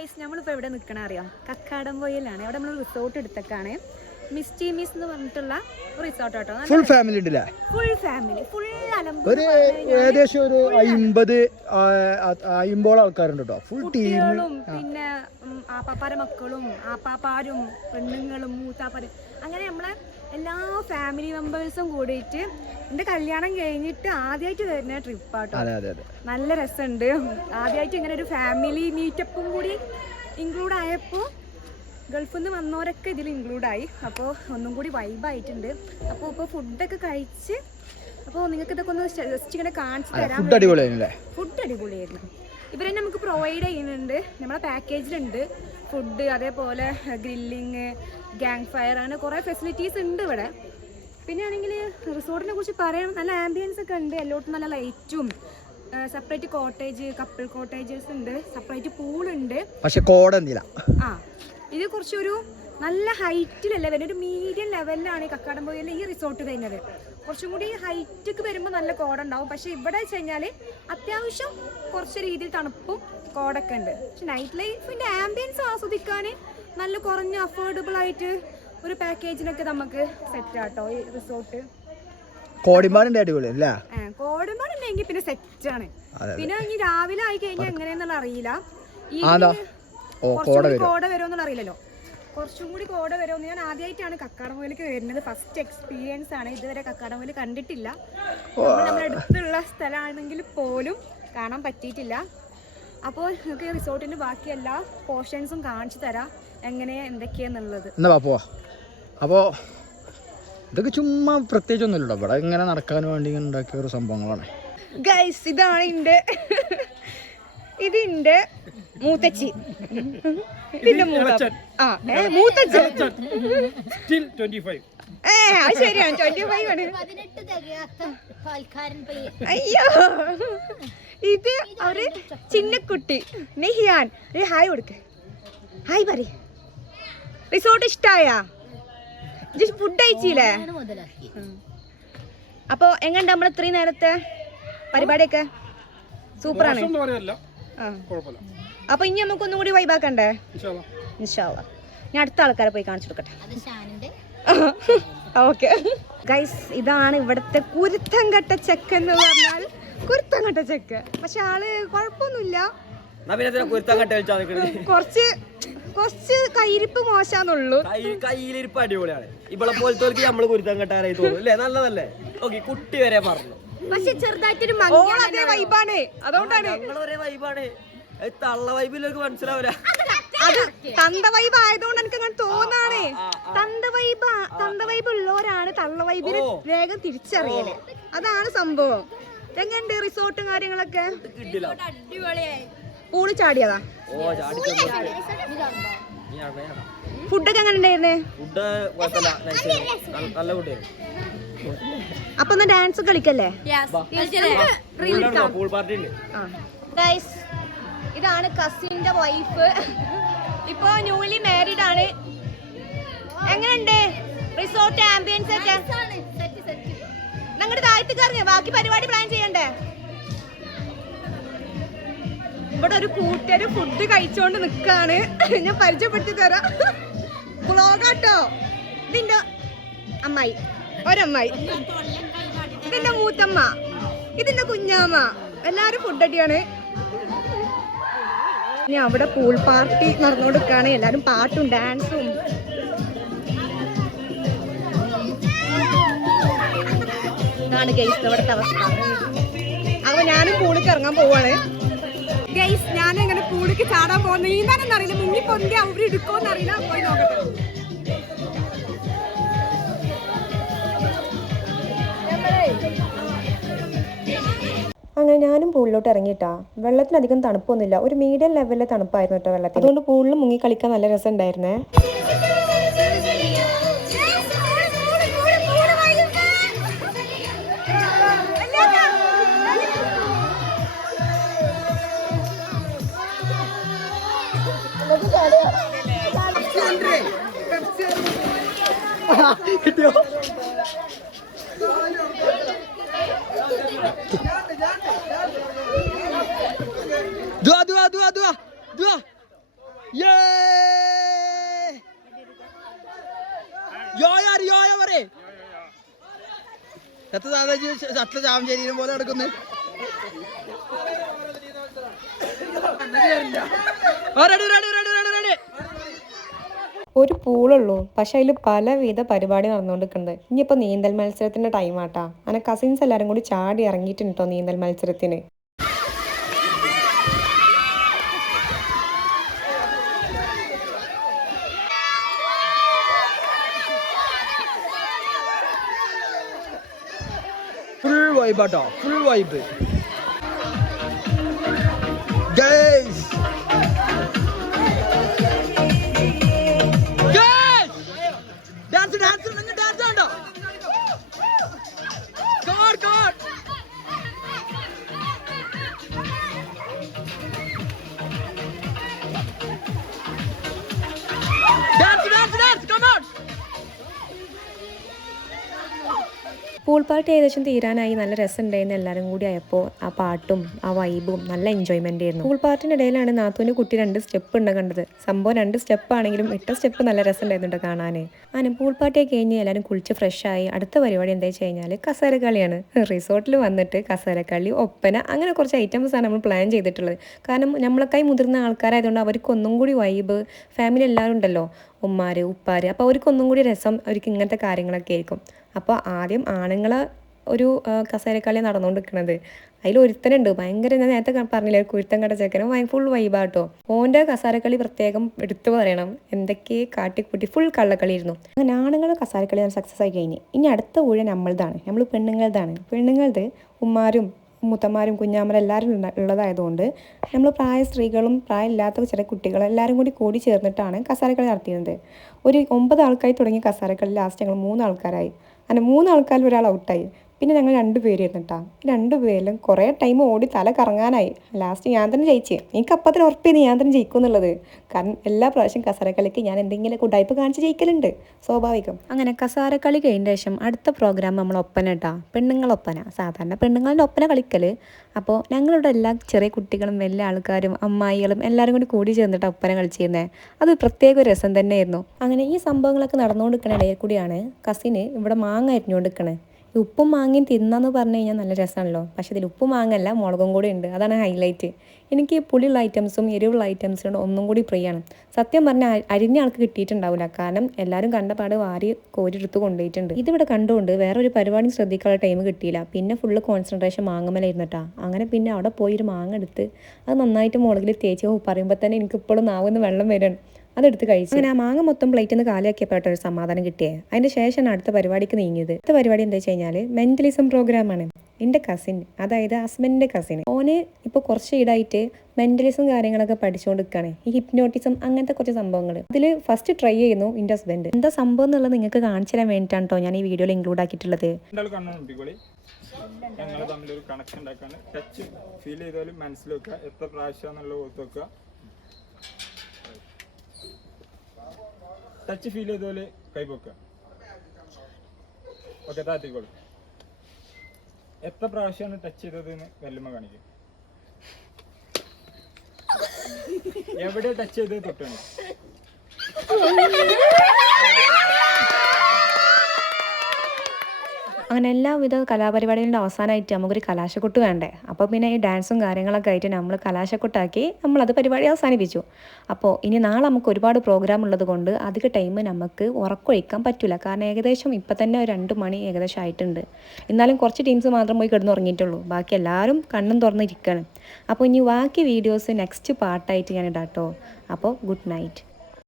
Guys നമ്മളിപ്പോൾ എവിടെ നിൽക്കണ അറിയാം? കക്കാടംപൊയിലാണ്. അവിടെ നമ്മൾ റിസോർട്ട് എടുത്തേക്കാണ്. മിസ്റ്റി മിസ് എന്ന് പറഞ്ഞിട്ടുള്ള ഒരു റിസോർട്ട് കേട്ടോ. ഫുൾ ഫാമിലി ഉണ്ടല്ലേ? ഫുൾ ഫാമിലി, ഫുൾ ഒരു ഏകദേശം ഒരു 50 ആൾക്കാരുണ്ട് കേട്ടോ. ഫുൾ കുട്ടികളും പിന്നെ ആപ്പാപ്പാരെ മക്കളും ആപ്പാപ്പാരും പെണ്ണുങ്ങളും മൂത്താപ്പാരും അങ്ങനെ നമ്മളെ എല്ലാ ഫാമിലി മെമ്പേഴ്സും കൂടിയിട്ട് എൻ്റെ കല്യാണം കഴിഞ്ഞിട്ട് ആദ്യമായിട്ട് വരുന്ന ട്രിപ്പാട്ടോ. നല്ല രസമുണ്ട്. ആദ്യമായിട്ട് ഇങ്ങനെ ഒരു ഫാമിലി മീറ്റപ്പും കൂടി ഇൻക്ലൂഡ് ആയപ്പോൾ ഗൾഫിൽ നിന്ന് വന്നവരൊക്കെ ഇതിൽ ഇൻക്ലൂഡായി. അപ്പോൾ ഒന്നും കൂടി വൈബായിട്ടുണ്ട്. അപ്പോൾ ഇപ്പോൾ ഫുഡൊക്കെ കഴിച്ച് അപ്പോൾ നിങ്ങൾക്ക് ഇതൊക്കെ ഒന്ന് ജസ്റ്റ് ഇങ്ങനെ കാണിച്ചു തരാം. ഫുഡ് അടിപൊളിയായിരുന്നു. ഇവരെ നമുക്ക് പ്രൊവൈഡ് ചെയ്യുന്നുണ്ട്. നമ്മളെ പാക്കേജിലുണ്ട് ഫുഡ്, അതേപോലെ ഗ്രില്ലിങ്, ഗ്യാങ് ഫയർ, അങ്ങനെ കുറേ ഫെസിലിറ്റീസ് ഉണ്ട് ഇവിടെ. പിന്നെ ആണെങ്കിൽ റിസോർട്ടിനെ കുറിച്ച് പറയണം, നല്ല ആംബിയൻസ് ഒക്കെ ഉണ്ട്. എല്ലായിടത്തും നല്ല ലൈറ്റും, സെപ്പറേറ്റ് കോട്ടേജ്, കപ്പിൾ കോട്ടേജസ് ഉണ്ട്, സെപ്പറേറ്റ് പൂളുണ്ട്. പക്ഷെ കോടൊന്നുമില്ല. ഇത് കുറച്ചൊരു നല്ല ഹൈറ്റിലല്ല വരുന്നത്, ഒരു മീഡിയം ലെവലിലാണ് ഈ കക്കാടംപൊയിലെ ഈ റിസോർട്ട് വരുന്നത്. കുറച്ചും കൂടി ഹൈറ്റൊക്കെ വരുമ്പോൾ നല്ല കോടുണ്ടാവും. പക്ഷെ ഇവിടെ വെച്ച് കഴിഞ്ഞാൽ അത്യാവശ്യം കുറച്ച് രീതിയിൽ തണുപ്പും കോടൊക്കെ ഉണ്ട്. പക്ഷെ നൈറ്റ് ലൈഫിൻ്റെ ആംബിയൻസ് ആസ്വദിക്കാൻ നല്ല കുറഞ്ഞ അഫോർഡബിൾ ആയിട്ട് ഒരു പാക്കേജിനൊക്കെ നമുക്ക് സെറ്റ് ആട്ടോ ഈ റിസോർട്ട്. കോടമ്പാടുണ്ടെങ്കിൽ പിന്നെ സെറ്റാണ്. പിന്നെ ഇനി രാവിലെ ആയി കഴിഞ്ഞാൽ എങ്ങനെയാന്നുള്ള അറിയില്ല. ഈ കോട വരുമെന്നുള്ള അറിയില്ലല്ലോ. കുറച്ചും കൂടി കോട വരുമെന്ന്. ഞാൻ ആദ്യമായിട്ടാണ് കക്കാടംപൊയിലേക്ക് വരുന്നത്. ഫസ്റ്റ് എക്സ്പീരിയൻസ് ആണ്. ഇതുവരെ കക്കാടംപൊയിൽ കണ്ടിട്ടില്ല. നമ്മുടെ അടുത്തുള്ള സ്ഥലമാണെങ്കിൽ പോലും കാണാൻ പറ്റിയിട്ടില്ല. അപ്പോൾ നമുക്ക് റിസോർട്ടിന്റെ ബാക്കി എല്ലാ പോർഷൻസും കാണിച്ചു തരാം എങ്ങനെയാ എന്തൊക്കെയാന്നുള്ളത്. അപ്പോൾ ഇതൊക്കെ ചുമ്മാ പ്രത്യേകിച്ചൊന്നുമില്ലല്ലോ. ഇവിടെ ഇങ്ങനെ നടക്കാൻ വേണ്ടി ഇങ്ങനെ ഉണ്ടാക്കിയ ഒരു സംഭവങ്ങളാണ്. ഗൈസ് ഇതാണ് ഇതിന്റെ മൂത്തച്ചി, ഇതിന്റെ മൂത്തച്ഛൻ. ശരിയാണ്, 25 ആണ്. അയ്യോ, ഇത് ഒരു ചിന്നക്കുട്ടി നെഹിയാൻ. ഹായ് കൊടുക്ക്, ഹായ് പറ. റിസോർട്ട് ഇഷ്ടായാ? ഫുഡ് കഴിച്ചില്ലേ? അപ്പൊ എങ്ങനെയുണ്ട് നമ്മൾ ഇത്രയും നേരത്തെ പരിപാടിയൊക്കെ? സൂപ്പറാണ്. അപ്പൊ ഇനി നമുക്ക് ഒന്നും കൂടി വൈബാക്കണ്ടേ? ഇൻഷാ അല്ലാഹ്. ഞാൻ അടുത്ത ആൾക്കാരെ പോയി കാണിച്ചു കൊടുക്കട്ടെ. ഓക്കെ ഗൈസ്, ഇതാണ് ഇവിടുത്തെ കുരുത്തം കെട്ട ചെക്ക് എന്ന് പറഞ്ഞാൽ. കുരുത്തം കെട്ട ചെക്ക്, പക്ഷെ ആള് കുഴപ്പമൊന്നുമില്ല. കുറച്ച് കയ്യിരിപ്പ് മോശാന്നുള്ളൂ. കയ്യിലിരിപ്പ് അടിപൊളിയാണ്. ഇവിടെ പോലത്തെ നമ്മള് കുരുത്തം കെട്ടാറായി തോന്നുന്നു. നല്ലതല്ലേ? കുട്ടി വരെ പറഞ്ഞു. പക്ഷെ ചെറുതായിട്ടൊരു വൈബാണ്. അതുകൊണ്ടാണ് വൈബാണ്. തള്ള വൈബിലേക്ക് മനസ്സിലാവില്ല. അത് തന്ത വൈബ് ആയതുകൊണ്ട് എനിക്ക് അങ്ങനെ തോന്നാണ്. തന്ത വൈബ് ഉള്ളവരാണ് തള്ള വൈബിന് വേഗം തിരിച്ചറിയല്. അതാണ് സംഭവം. എങ്ങനെയുണ്ട് റിസോർട്ടും കാര്യങ്ങളൊക്കെ? പൂളി ചാടിയതാ? ഫുഡൊക്കെ എങ്ങനെ ഉണ്ടായിരുന്നേ? അപ്പൊ ഒന്ന് ഡാൻസ് കളിക്കല്ലേ? ഗൈസ്, ഇതാണ് കസിന്റെ വൈഫ്. ഇപ്പൊ ന്യൂലി മാരീഡ് ആണ്. എങ്ങനെയുണ്ട് റിസോർട്ട് ആംബിയൻസ് ഒക്കെ? ഞങ്ങളുടെ താഴത്തേക്ക് ഇറങ്ങി ബാക്കി പരിപാടി പ്ലാൻ ചെയ്യണ്ടേ? ഇവിടെ ഒരു കൂട്ടര് ഫുഡ് കഴിച്ചോണ്ട് നിക്കാണ്. ഞാൻ പരിചയപ്പെടുത്തി തരാം. വ്ളോഗാട്ടോ. ഇതിന്റെ അമ്മായി, ഒരമ്മായി, ഇതിന്റെ മൂത്തമ്മ, ഇതിന്റെ കുഞ്ഞാമ്മ, എല്ലാരും ഫുഡ് അടിയാണ്. ഇനി അവിടെ പൂൾ പാർട്ടി നടന്നുകൊടുക്കാണ്. എല്ലാരും പാട്ടും ഡാൻസും. ഇതാണ് ഗൈസ് ഇവിടുത്തെ അവസ്ഥ. അപ്പൊ ഞാനും പൂളിക്ക് ഇറങ്ങാൻ പോവാണ്. ഗൈസ്, ഞാനെങ്ങനെ പൂളിക്ക് ചാടാൻ പോകുന്ന നീന്താനൊന്നും അറിയില്ല. മുങ്ങി പൊന്തി അവർ എടുക്കുമെന്ന് അറിയില്ല. പോയി നോക്കട്ടെ. അങ്ങനെ ഞാനും പൂളിലോട്ട് ഇറങ്ങിയിട്ടാ. വെള്ളത്തിനധികം തണുപ്പൊന്നുമില്ല, ഒരു മീഡിയം ലെവലിലെ തണുപ്പായിരുന്നു കേട്ടോ വെള്ളത്തിൽ. അതുകൊണ്ട് പൂളിൽ മുങ്ങി കളിക്കാൻ നല്ല രസം ഉണ്ടായിരുന്നേ. കിട്ടിയോ? ശരീരം പോലെ നടക്കുന്നു. ഒരു പൂളുള്ളൂ, പക്ഷെ അതിൽ പലവിധ പരിപാടി നടന്നുകൊണ്ടിരിക്കുന്നുണ്ട്. ഇനിയിപ്പോൾ നീന്തൽ മത്സരത്തിൻ്റെ ടൈം ആട്ടാ. അങ്ങനെ കസിൻസ് എല്ലാവരും കൂടി ചാടി ഇറങ്ങിയിട്ടുണ്ട് കേട്ടോ നീന്തൽ മത്സരത്തിന്. ഫുൾ വൈബാട്ടോ, full vibe. Guys dance dance dance ഉണ്ടോ? Come on come on. Dance dance dance come on. Pool party ഏകദേശം തീരാനായി. നല്ല രസമുണ്ടായിരുന്നു. എല്ലാവരും കൂടി ആയപ്പോൾ ആ പാട്ടും ആ വൈബും നല്ല എൻജോയ്മെൻ്റ് ആയിരുന്നു. പൂൾ പാർട്ടിൻ്റെ ഇടയിലാണ് നാത്തൂന് കുട്ടി 2 സ്റ്റെപ്പ് ഉണ്ട് കണ്ടത്. സംഭവം 2 സ്റ്റെപ്പ് ആണെങ്കിലും 8 സ്റ്റെപ്പ് നല്ല രസമുണ്ടായിരുന്നുണ്ട് കാണാൻ. അങ്ങനെ പൂൾ പാർട്ടിയൊക്കെ കഴിഞ്ഞ് എല്ലാവരും കുളിച്ച് ഫ്രഷായി. അടുത്ത പരിപാടി എന്താ വെച്ച് കഴിഞ്ഞാൽ കസേരക്കളിയാണ്. റിസോർട്ടിൽ വന്നിട്ട് കസേരക്കളി, ഒപ്പന, അങ്ങനെ കുറച്ച് ഐറ്റംസാണ് നമ്മൾ പ്ലാൻ ചെയ്തിട്ടുള്ളത്. കാരണം നമ്മളൊക്കെ മുതിർന്ന ആൾക്കാരായതുകൊണ്ട് അവർക്ക് ഒന്നും കൂടി വൈബ്, ഫാമിലി എല്ലാവരും ഉണ്ടല്ലോ, ഉമ്മാർ ഉപ്പാർ, അപ്പോൾ അവർക്കൊന്നും കൂടി രസം അവർക്ക് ഇങ്ങനത്തെ കാര്യങ്ങളൊക്കെ ആയിരിക്കും. അപ്പോൾ ആദ്യം ആണുങ്ങൾ ഒരു കസേരക്കളി നടന്നുകൊണ്ടിരിക്കുന്നത്. അതിൽ ഒരുത്തനുണ്ട് ഭയങ്കര, ഞാൻ നേരത്തെ പറഞ്ഞില്ലേ കുരുത്തം കട ചെക്കനും ഫുൾ വൈബാട്ടോ. ഓൻ്റെ കസാരക്കളി പ്രത്യേകം എടുത്തു പറയണം. എന്തൊക്കെ കാട്ടിക്കൂട്ടി ഫുൾ കള്ളക്കളിയായിരുന്നു. അങ്ങനെ ആണുങ്ങൾ കസാരക്കളി സക്സസ് ആയി കഴിഞ്ഞ് ഇനി അടുത്ത ഊഴം നമ്മളതാണ്, നമ്മൾ പെണ്ണുങ്ങളതാണ്. പെണ്ണുങ്ങളത് ഉമ്മാരും മുത്തന്മാരും കുഞ്ഞാമ്മരും എല്ലാവരും ഉള്ളതായതുകൊണ്ട് നമ്മൾ സ്ത്രീകളും പ്രായമില്ലാത്ത ചെറിയ കുട്ടികളും എല്ലാവരും കൂടി ചേർന്നിട്ടാണ് കസാരക്കളി നടത്തിയിരുന്നത്. ഒരു 9 ആൾക്കായി തുടങ്ങിയ കസാരക്കളി ലാസ്റ്റ് ഞങ്ങൾ 3 ആൾക്കാരായി. അങ്ങനെ 3 ആൾക്കാരിൽ ഒരാൾ ഔട്ടായി. പിന്നെ ഞങ്ങൾ 2 പേര് ഇരുന്നിട്ടാ. 2 പേരിലും കുറേ ടൈം ഓടി തല കറങ്ങാനായി. ലാസ്റ്റ് ഞാൻ തന്നെ ജയിച്ചേ. എനിക്ക് അപ്പത്തിന് ഉറപ്പിന്ന് ഞാൻ തന്നെ ജയിക്കും എന്നുള്ളത്. കാരണം എല്ലാ പ്രാവശ്യം കസാരക്കളിക്ക് ഞാൻ എന്തെങ്കിലും ഉടായ്പ കാണിച്ച് ജയിക്കലുണ്ട്, സ്വാഭാവികം. അങ്ങനെ കസാരക്കളി കഴിഞ്ഞ ശേഷം അടുത്ത പ്രോഗ്രാം നമ്മൾ ഒപ്പന കേട്ടാ. പെണ്ണുങ്ങളൊപ്പന. സാധാരണ പെണ്ണുങ്ങളുടെ ഒപ്പന കളിക്കൽ. അപ്പോൾ ഞങ്ങളിവിടെ എല്ലാ ചെറിയ കുട്ടികളും വലിയ ആൾക്കാരും അമ്മായികളും എല്ലാവരും കൂടി ചേർന്നിട്ട് ഒപ്പന കളിച്ചിരുന്നത്. അത് പ്രത്യേക ഒരു രസം തന്നെയായിരുന്നു. അങ്ങനെ ഈ സംഭവങ്ങളൊക്കെ നടന്നുകൊണ്ടിരിക്കുന്ന ഇടയിൽ കൂടിയാണ് കസിന് ഇവിടെ മാങ്ങ അരിഞ്ഞുകൊണ്ടിരിക്കണേ. ഈ ഉപ്പും മാങ്ങയും തിന്നാന്ന് പറഞ്ഞു കഴിഞ്ഞാൽ നല്ല രസമാണല്ലോ. പക്ഷേ ഇതിൽ ഉപ്പും മാങ്ങല്ല, മുളകും കൂടി ഉണ്ട്. അതാണ് ഹൈലൈറ്റ്. എനിക്ക് പുളിയുള്ള ഐറ്റംസും എരിവുള്ള ഐറ്റംസും ഒന്നും കൂടി പ്രിയാണ്. സത്യം പറഞ്ഞാൽ അരിഞ്ഞ ആൾക്ക് കിട്ടിയിട്ടുണ്ടാവില്ല. കാരണം എല്ലാവരും കണ്ടപാട് വാരി കോരിയെടുത്ത് കൊണ്ടുപോയിട്ടുണ്ട്. ഇതിവിടെ കണ്ടുകൊണ്ട് വേറൊരു പരിപാടി ശ്രദ്ധിക്കാനുള്ള ടൈം കിട്ടിയില്ല. പിന്നെ ഫുള്ള് കോൺസെൻട്രേഷൻ മാങ്ങമലായിരുന്നിട്ടാ. അങ്ങനെ പിന്നെ അവിടെ പോയി ഒരു മാങ്ങ എടുത്ത് അത് നന്നായിട്ട് മുളകിൽ തേച്ച് പറയുമ്പോൾ തന്നെ എനിക്കിപ്പോഴും നാവിന്ന് വെള്ളം വരണം. അതെടുത്ത് കഴിച്ചു. അങ്ങനെ ആ മാങ്ങ മൊത്തം പ്ലേറ്റിൽ നിന്ന് കാലിയാക്കിയപ്പോഴായിട്ട് ഒരു സമാധാനം കിട്ടിയേ. അതിൻ്റെ ശേഷമാണ് അടുത്ത പരിപാടിക്ക് നീങ്ങിയത്. അടുത്ത പരിപാടി എന്താ വെച്ച് കഴിഞ്ഞാൽ മെൻ്റലിസം പ്രോഗ്രാമാണ്. എൻ്റെ കസിൻ, അതായത് ഹസ്ബൻഡിൻ്റെ കസിൻ, ഓന് ഇപ്പോൾ കുറച്ച് ഈടായിട്ട് മെൻ്റലിസം കാര്യങ്ങളൊക്കെ പഠിച്ചുകൊണ്ടിരിക്കുകയാണ്. ഈ ഹിപ്നോട്ടിസം അങ്ങനത്തെ കുറച്ച് സംഭവങ്ങൾ അതിൽ ഫസ്റ്റ് ട്രൈ ചെയ്യുന്നു എൻ്റെ ഹസ്ബൻഡ്. എന്താ സംഭവം എന്നുള്ളത് നിങ്ങൾക്ക് കാണിച്ചു തരാൻ വേണ്ടിയിട്ടാണ് കേട്ടോ ഞാൻ ഈ വീഡിയോയിൽ ഇൻക്ലൂഡ് ആക്കിയിട്ടുള്ളത്. ഞങ്ങൾ തമ്മിലൊരു കണക്ഷൻ ഉണ്ടാക്കാണ്. ടച്ച് ഫീൽ ചെയ്താലും മനസ്സിലാക്കുക, എത്ര പ്രാവശ്യമാണെന്നുള്ള ഓർത്ത് വെക്കുക. ടച്ച് ഫീൽ ചെയ്തോല് കൈപ്പൊക്കുക. ഓക്കെ, താത്തിക്കോളൂ. എത്ര പ്രാവശ്യമാണ് ടച്ച് ചെയ്തതെന്ന് വെല്ലുമ്മ കാണിക്കും. എവിടെ ടച്ച് ചെയ്തത് തൊട്ടാണ്. അങ്ങനെ എല്ലാവിധ കലാപരിപാടികളുടെ അവസാനമായിട്ട് നമുക്കൊരു കലാശക്കൊട്ട് വേണ്ടേ. അപ്പോൾ പിന്നെ ഈ ഡാൻസും കാര്യങ്ങളൊക്കെ ആയിട്ട് നമ്മൾ കലാശക്കൊട്ടാക്കി നമ്മളത് പരിപാടി അവസാനിപ്പിച്ചു. അപ്പോൾ ഇനി നാളെ നമുക്ക് ഒരുപാട് പ്രോഗ്രാം ഉള്ളത് കൊണ്ട് അധിക ടൈം നമുക്ക് ഉറക്കൊഴിക്കാൻ പറ്റില്ല. കാരണം ഏകദേശം ഇപ്പം തന്നെ ഒരു 2 മണി ഏകദേശം ആയിട്ടുണ്ട്. എന്നാലും കുറച്ച് ടീംസ് മാത്രം പോയി കിടന്നുറങ്ങിയിട്ടുള്ളൂ. ബാക്കി എല്ലാവരും കണ്ണും തുറന്നിരിക്കുകയാണ്. അപ്പോൾ ഇനി ബാക്കി വീഡിയോസ് നെക്സ്റ്റ് പാർട്ടായിട്ട് ഞാൻ ഇടാം കേട്ടോ. അപ്പോൾ ഗുഡ് നൈറ്റ്.